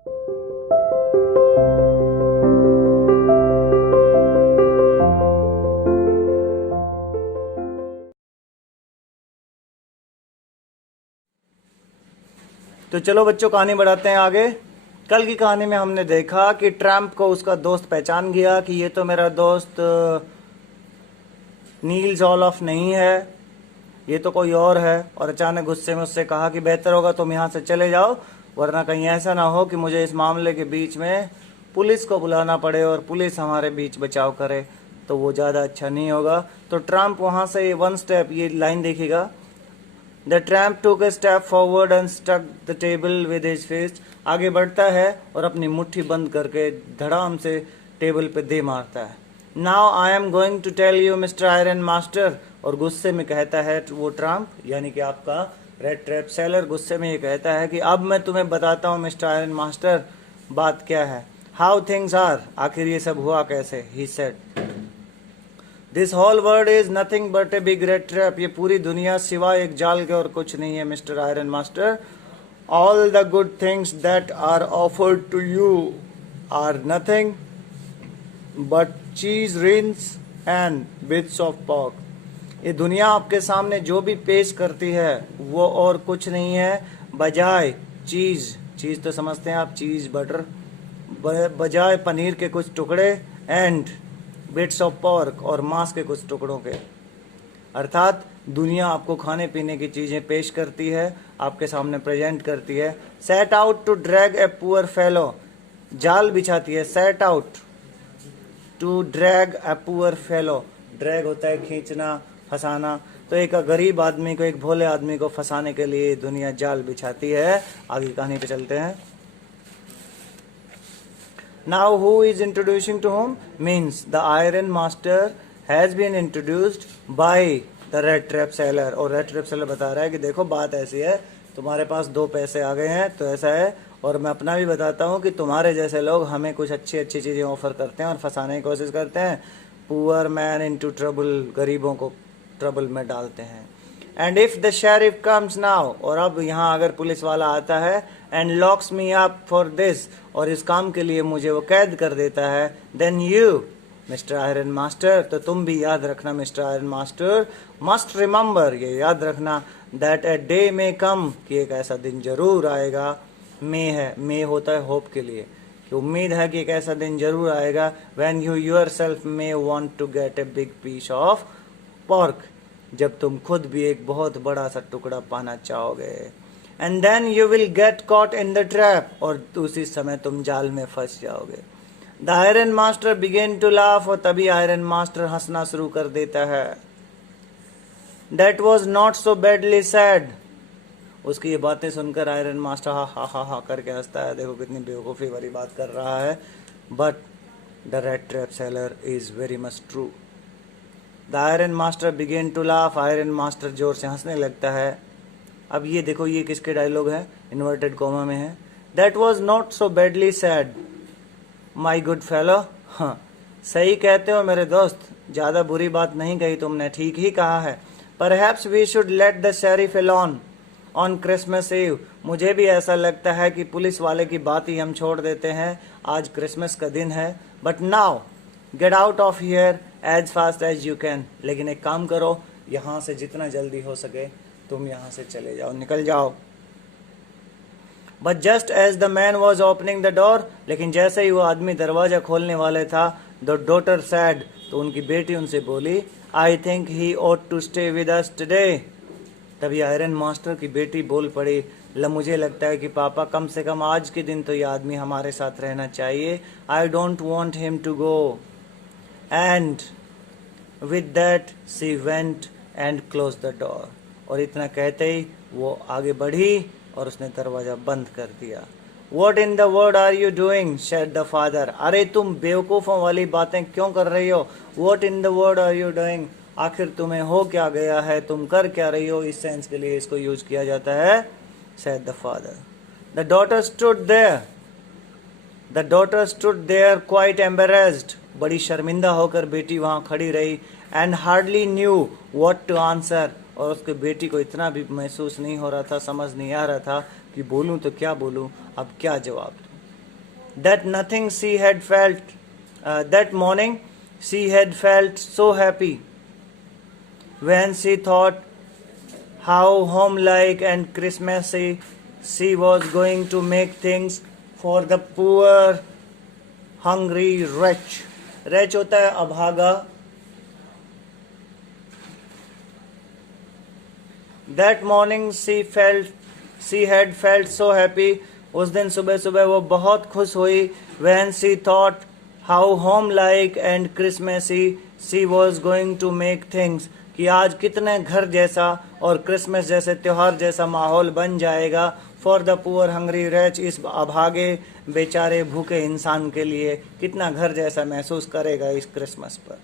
तो चलो बच्चों, कहानी बढ़ाते हैं आगे। कल की कहानी में हमने देखा कि ट्रम्प को उसका दोस्त पहचान गया कि ये तो मेरा दोस्त नील ऑलफ नहीं है, ये तो कोई और है। और अचानक गुस्से में उससे कहा कि बेहतर होगा तुम यहाँ से चले जाओ, वरना कहीं ऐसा ना हो कि मुझे इस मामले के बीच में पुलिस को बुलाना पड़े और पुलिस हमारे बीच बचाव करे, तो वो ज़्यादा अच्छा नहीं होगा। तो ट्रम्प वहाँ से वन स्टेप, ये लाइन देखिएगा, the tramp took a step forward and stuck the table with his fist. आगे बढ़ता है और अपनी मुट्ठी बंद करके धड़ाम से टेबल पे दे मारता है। Now I am going to tell you mister iron master. और गुस्से में कहता है वो ट्रम्प, यानी कि आपका रेड ट्रैप सेलर, गुस्से में ये कहता है कि अब मैं तुम्हें बताता हूँ मिस्टर आयरन मास्टर, बात क्या है। हाउ थिंग्स आर, आखिर ये सब हुआ कैसे। He said, this whole world is nothing but a big rat trap. ये पूरी दुनिया सिवाय एक जाल के और कुछ नहीं है mister iron master. All the good things that are offered to you are nothing but cheese, rinds and bits of pork. ये दुनिया आपके सामने जो भी पेश करती है वो और कुछ नहीं है बजाय चीज, चीज तो समझते हैं आप, चीज बटर, बजाय पनीर के कुछ टुकड़े, एंड बिट्स ऑफ पॉर्क, और मांस के कुछ टुकड़ों के। अर्थात दुनिया आपको खाने पीने की चीजें पेश करती है, आपके सामने प्रेजेंट करती है। Set out to drag a poor fellow, जाल बिछाती है। Set out to drag a poor fellow, drag होता है खींचना, फंसाना। तो एक गरीब आदमी को, एक भोले आदमी को फंसाने के लिए दुनिया जाल बिछाती है। आगे कहानी पे चलते हैं। Now who is introducing to whom means the iron master has been introduced by the red trap seller। और red trap seller बता रहा है कि देखो बात ऐसी है, तुम्हारे पास दो पैसे आ गए हैं तो ऐसा है, और मैं अपना भी बताता हूँ कि तुम्हारे जैसे लोग हमें कुछ अच्छी अच्छी चीज़ें ऑफर करते हैं और फंसाने की कोशिश करते हैं। पुअर मैन इनटू ट्रबल, गरीबों को ट्रबल में डालते हैं। And if the sheriff comes now, और अब यहाँ अगर पुलिस वाला आता है, and locks me up for this, और इस काम के लिए मुझे वो कैद कर देता है, then you mister iron master, तो तुम भी याद रखना mister iron master, must remember, ये याद रखना, दैट ए डे में कम, कि एक ऐसा दिन जरूर आएगा। मे है, मे होता है होप के लिए, कि उम्मीद है कि एक ऐसा दिन जरूर आएगा, when you yourself may want to get a big piece of pork, जब तुम खुद भी एक बहुत बड़ा सा टुकड़ा पाना चाहोगे। And then you will get caught in the trap, और उसी समय तुम जाल में फंस जाओगे। The iron master began to laugh, और तभी आयरन मास्टर हंसना शुरू कर देता है। That was not so badly said, उसकी ये बातें सुनकर आयरन मास्टर हा हा हा हा करके हंसता है, देखो कितनी बेवकूफ़ी वाली बात कर रहा है। But the rat trap seller is very much true. The iron master began to laugh, iron master जोर से हंसने लगता है। अब ये देखो, ये किसके डायलॉग है, इन्वर्टेड कॉमा में है। That was not so badly sad my good fellow. हाँ, सही कहते हो मेरे दोस्त, ज़्यादा बुरी बात नहीं कही तुमने, ठीक ही कहा है। Perhaps we should let the sheriff alone on Christmas eve, मुझे भी ऐसा लगता है कि पुलिस वाले की बात ही हम छोड़ देते हैं, आज क्रिसमस का दिन है। But now get out of here as fast as you can, लेकिन एक काम करो, यहाँ से जितना जल्दी हो सके तुम यहाँ से चले जाओ, निकल जाओ। But just as the man was opening the door, लेकिन जैसे ही वो आदमी दरवाजा खोलने वाले था, द डॉटर सैड, तो उनकी बेटी उनसे बोली, I think he ought to stay with us today. तभी आयरन मास्टर की बेटी बोल पड़ी, मुझे लगता है कि पापा कम से कम आज के दिन तो ये आदमी हमारे साथ रहना चाहिए। I don't want him to go. And with that she went and close the door, और इतना कहते ही वो आगे बढ़ी और उसने दरवाजा बंद कर दिया। What in the world are you doing? said the father. अरे तुम बेवकूफ़ों वाली बातें क्यों कर रही हो? What in the world are you doing? आखिर तुम्हें हो क्या गया है, तुम कर क्या रही हो, इस सेंस के लिए इसको यूज किया जाता है, said the father. The daughter stood there. The daughter stood there quite embarrassed. बड़ी शर्मिंदा होकर बेटी वहाँ खड़ी रही, and hardly knew what to answer. और उसके बेटी को इतना भी महसूस नहीं हो रहा था, समझ नहीं आ रहा था कि बोलूं तो क्या बोलूं, अब क्या जवाब दूं। that nothing she had felt that morning she had felt so happy when she thought how homelike and Christmassy she was going to make things for the poor hungry wretch. Wretch होता है अभागा. That morning she had felt so happy. उस दिन सुबह सुबह वो बहुत खुश हुई. When she thought how homelike and Christmassy she was going to make things, कि आज कितने घर जैसा और क्रिसमस जैसे त्योहार जैसा माहौल बन जाएगा for the poor hungry wretch, इस अभागे बेचारे भूखे इंसान के लिए कितना घर जैसा महसूस करेगा इस क्रिसमस पर.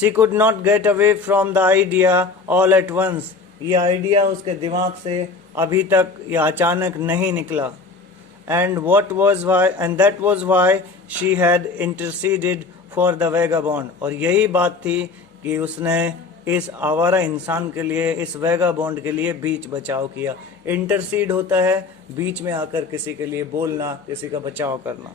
She could not get away from the idea all at once. ये आइडिया उसके दिमाग से अभी तक या अचानक नहीं निकला. And that was why she had interceded for the vagabond. और यही बात थी कि उसने इस आवारा इंसान के लिए, इस वेगाबॉन्ड के लिए बीच बचाव किया. इंटरसीड होता है बीच में आकर किसी के लिए बोलना, किसी का बचाव करना.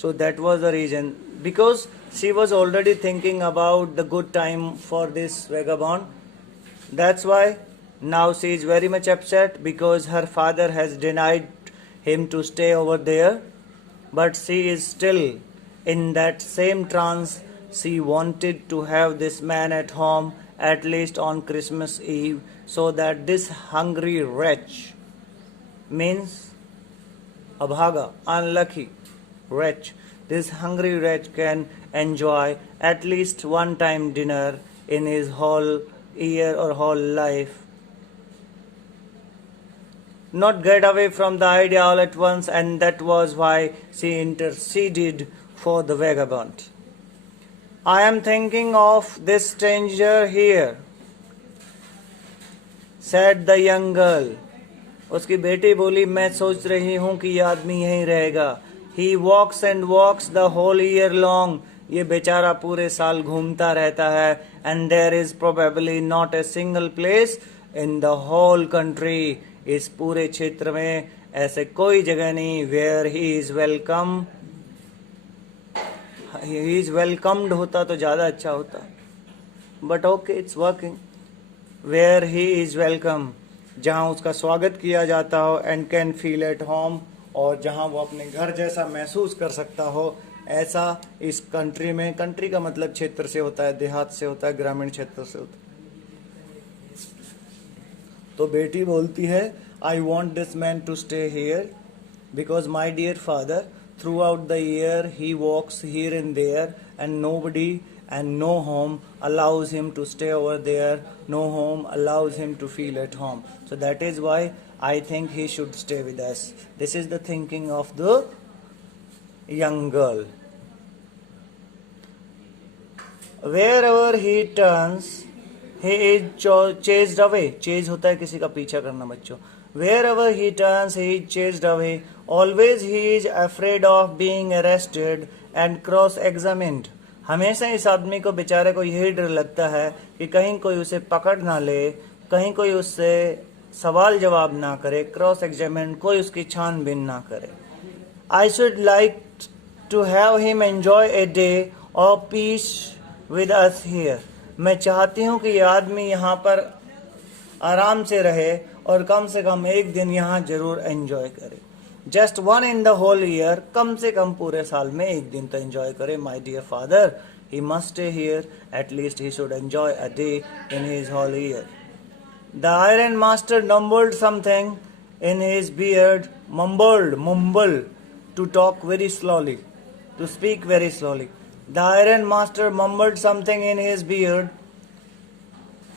So that was the reason, because she was already thinking about the good time for this vagabond. That's why now she is very much upset because her father has denied him to stay over there, but she is still in that same trance. She wanted to have this man at home at least on Christmas Eve, so that this hungry wretch, means abhaga, unlucky wretch, this hungry wretch can enjoy at least one time dinner in his whole year or whole life. Not get away from the idea all at once, and that was why she interceded for the vagabond. I am thinking of this stranger here, said the young girl. उसकी बेटी बोली, मैं सोच रही हूँ कि ये आदमी यहीं रहेगा. He walks and walks the whole year long. ये बेचारा पूरे साल घूमता रहता है. And there is probably not a single place in the whole country. इस पूरे क्षेत्र में ऐसे कोई जगह नहीं where he is welcome. He is welcomed होता तो ज्यादा अच्छा होता, but okay it's working. Where he is welcome, जहां उसका स्वागत किया जाता हो. And can feel at home, और जहां वो अपने घर जैसा महसूस कर सकता हो. ऐसा इस कंट्री में, कंट्री का मतलब क्षेत्र से होता है, देहात से होता है, ग्रामीण क्षेत्र से होता है. तो बेटी बोलती है, I want this man to stay here because my dear father throughout the year he walks here and there and nobody and no home allows him to stay over there, no home allows him to feel at home. So that is why I think he should stay with us. This is the thinking of the young girl. Wherever he turns, he is chased away. Chase होता है किसी का पीछा करना बच्चों. Wherever he turns, he is chased away. Always he is afraid of being arrested and cross-examined. हमेशा इस आदमी को, बेचारे को यही डर लगता है कि कहीं कोई उसे पकड़ ना ले, कहीं कोई उससे सवाल जवाब ना करे, क्रॉस एग्जामिन, कोई उसकी छानबीन ना करे. I should like to have him enjoy a day of peace with us here. मैं चाहती हूँ कि ये आदमी यहाँ पर आराम से रहे और कम से कम एक दिन यहाँ जरूर एंजॉय करे. Just one in the whole year, कम से कम पूरे साल में एक दिन तो एंजॉय करे. My dear father, he must stay here, at least he should enjoy a day in his whole year. The iron master mumbled something in his beard, mumbled, to talk very slowly, to speak very slowly. The iron master mumbled something in his beard.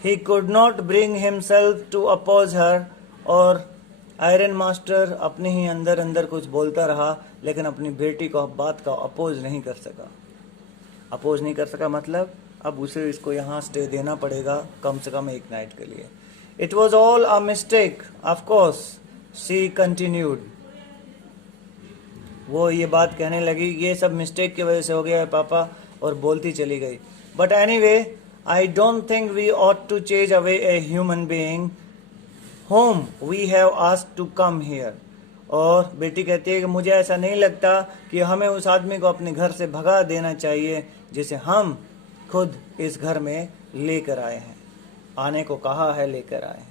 He could not bring himself to oppose her. और iron master अपने ही अंदर अंदर कुछ बोलता रहा, लेकिन अपनी बेटी को बात का अपोज नहीं कर सका. अपोज नहीं कर सका मतलब अब उसे इसको यहाँ स्टे देना पड़ेगा कम से कम एक नाइट के लिए. It was all a mistake of course, she continued. वो ये बात कहने लगी, ये सब मिस्टेक की वजह से हो गया है पापा, और बोलती चली गई. But anyway, I don't think we ought to chase away a human being whom we have asked to come here. और बेटी कहती है कि मुझे ऐसा नहीं लगता कि हमें उस आदमी को अपने घर से भगा देना चाहिए जिसे हम खुद इस घर में लेकर आए हैं, आने को कहा है, लेकर आए हैं।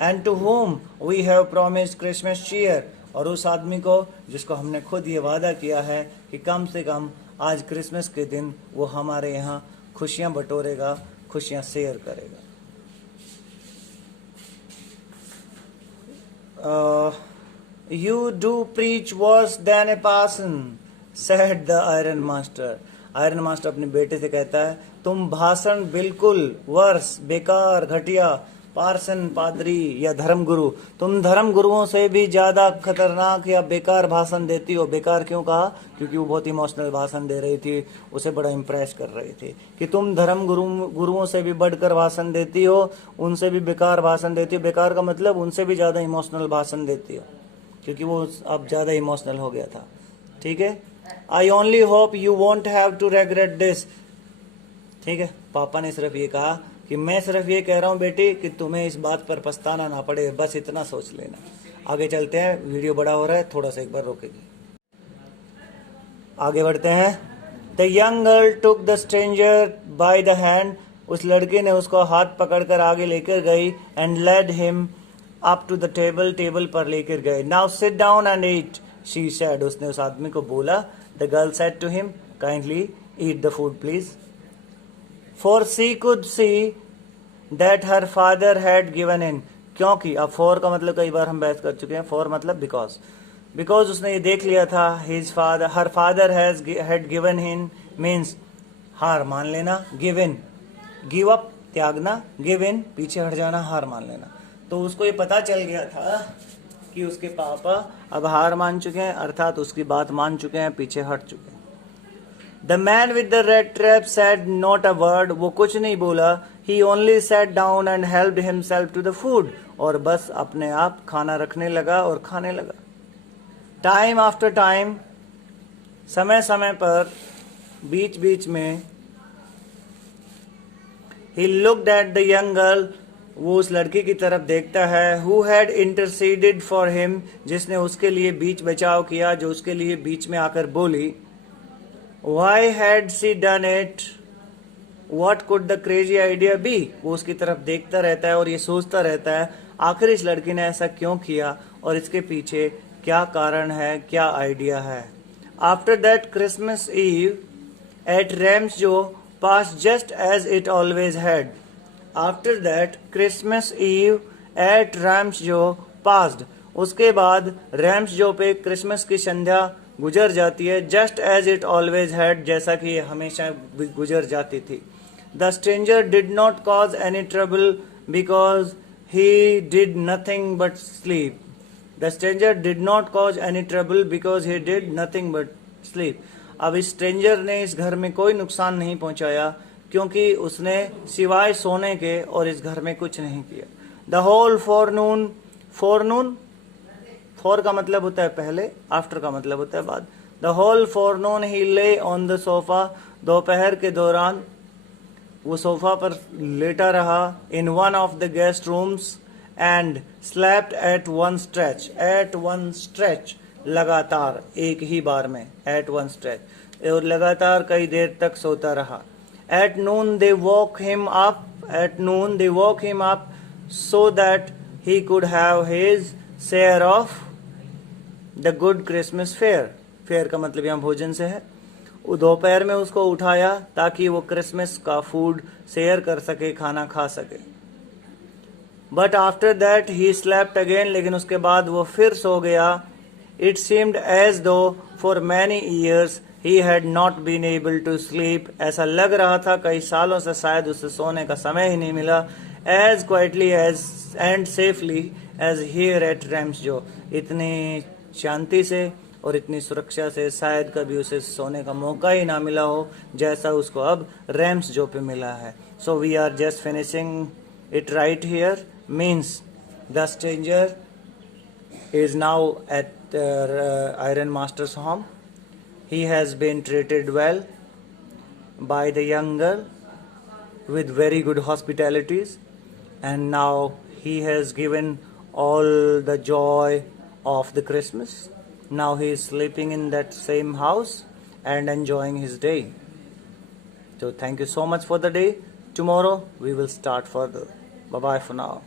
And to whom we have promised Christmas cheer, और उस आदमी को जिसको हमने खुद ये वादा किया है कि कम से कम आज क्रिसमस के दिन वो हमारे यहाँ खुशियाँ बटोरेगा, खुशियाँ शेयर करेगा। You do preach worse than a parson, said the iron master. Iron master अपने बेटे से कहता है, तुम भाषण बिल्कुल वर्स, बेकार, घटिया, पार्सन पादरी या धर्मगुरु, तुम धर्म गुरुओं से भी ज्यादा खतरनाक या बेकार भाषण देती हो। बेकार क्यों कहा? क्योंकि वो बहुत इमोशनल भाषण दे रही थी, उसे बड़ा इम्प्रेस कर रही थी कि तुम धर्म गुरुओं से भी बढ़कर भाषण देती हो, उनसे भी बेकार भाषण देती हो। बेकार का मतलब उनसे भी ज्यादा इमोशनल भाषण देती हो, क्योंकि वो अब ज्यादा इमोशनल हो गया था। ठीक है, I only hope you won't have to regret this. ठीक है, पापा ने सिर्फ ये कहा कि मैं सिर्फ ये कह रहा हूँ बेटी कि तुम्हें इस बात पर पछताना ना पड़े, बस इतना सोच लेना। आगे चलते हैं, वीडियो बड़ा हो रहा है, थोड़ा सा एक बार रोकेगी। आगे बढ़ते हैं। The young girl took the stranger by the hand, उस लड़की ने उसको हाथ पकड़कर आगे लेकर गई। And led him up to the table, table पर लेकर गए। Now sit down and eat, she said, उसने उस आदमी को बोला। The girl said to him, kindly eat the food please. For she could see that her father had given in, क्योंकि अब for का मतलब कई बार हम बहस कर चुके हैं, for मतलब because उसने ये देख लिया था, her father had given in means हार मान लेना, given give up त्यागना, give in पीछे हट जाना, हार मान लेना। तो उसको ये पता चल गया था कि उसके पापा अब हार मान चुके हैं, अर्थात उसकी बात मान चुके हैं, पीछे हट चुके हैं। The man with the red trap said not a word, वो कुछ नहीं बोला। He only sat down and helped himself to the food, और बस अपने आप खाना रखने लगा और खाने लगा। Time after time, समय समय पर, बीच बीच में, he looked at the young girl, वो उस लड़की की तरफ देखता है, who had interceded for him, जिसने उसके लिए बीच बचाव किया, जो उसके लिए बीच में आकर बोली। Why had she done it? What could the crazy idea be? वो उसकी तरफ देखता रहता है और ये सोचता रहता है, आखिर इस लड़की ने ऐसा क्यों किया और इसके पीछे क्या कारण है, क्या आइडिया है। After that Christmas Eve at Ramsjo passed just as it always had. After that Christmas Eve at Ramsjo passed. उसके बाद रैम्सजो पे क्रिसमस की संध्या गुजर जाती है, just as it always had, जैसा कि ये हमेशा गुजर जाती थी। The stranger did not cause any trouble because he did nothing but sleep. The stranger did not cause any trouble because he did nothing but sleep. अब इस stranger ने इस घर में कोई नुकसान नहीं पहुंचाया, क्योंकि उसने सिवाय सोने के और इस घर में कुछ नहीं किया। The whole forenoon, forenoon fore का मतलब होता है पहले, आफ्टर का मतलब होता है बाद। द होल फोरनून ही ले ऑन द सोफा, दोपहर के दौरान वो सोफा पर लेटा रहा। In one of the guest rooms and slept at one stretch, at one stretch लगातार, एक ही बार में, एट वन स्ट्रेच, और लगातार कई देर तक सोता रहा। At noon they walk him up, at noon they walk him up so that he could have his share of the good Christmas fair. Fair का मतलब यहाँ भोजन से है। वो दोपहर में उसको उठाया ताकि वो क्रिसमस का फूड शेयर कर सके, खाना खा सके। But after that he slept again, लेकिन उसके बाद वो फिर सो गया। It seemed as though for many years he had not been able to sleep, ऐसा लग रहा था कई सालों से शायद उसे सोने का समय ही नहीं मिला। As quietly as and safely as here at Ramsjo, इतनी शांति से और इतनी सुरक्षा से शायद कभी उसे सोने का मौका ही ना मिला हो जैसा उसको अब रैम्सजो पे मिला है। So we are just finishing it right here, means the stranger is now at Iron Master's home. He has been treated well by the young girl with very good hospitalities, and now he has given all the joy, of the Christmas. Now he is sleeping in that same house and enjoying his day. So thank you so much for the day. Tomorrow we will start further. Bye bye for now.